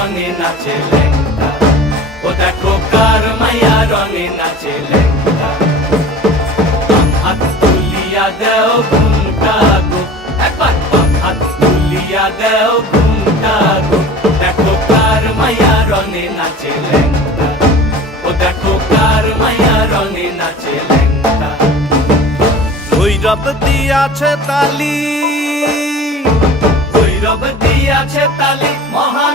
রঙে নাচে ল্যাংটা, ও দেখো কার মাইয়া রঙে নাচে ল্যাংটা। হাত তুলিয়া দেও ঘুমটা গো, একবার হাত তুলিয়া দেও ঘুমটা গো, দেখো কার মাইয়া রঙে নাচে ল্যাংটা, ও দেখো কার মাইয়া রঙে নাচে ল্যাংটা। ভৈরব দিয়াছে তালি, ভৈরব দিয়াছে তালি, মহা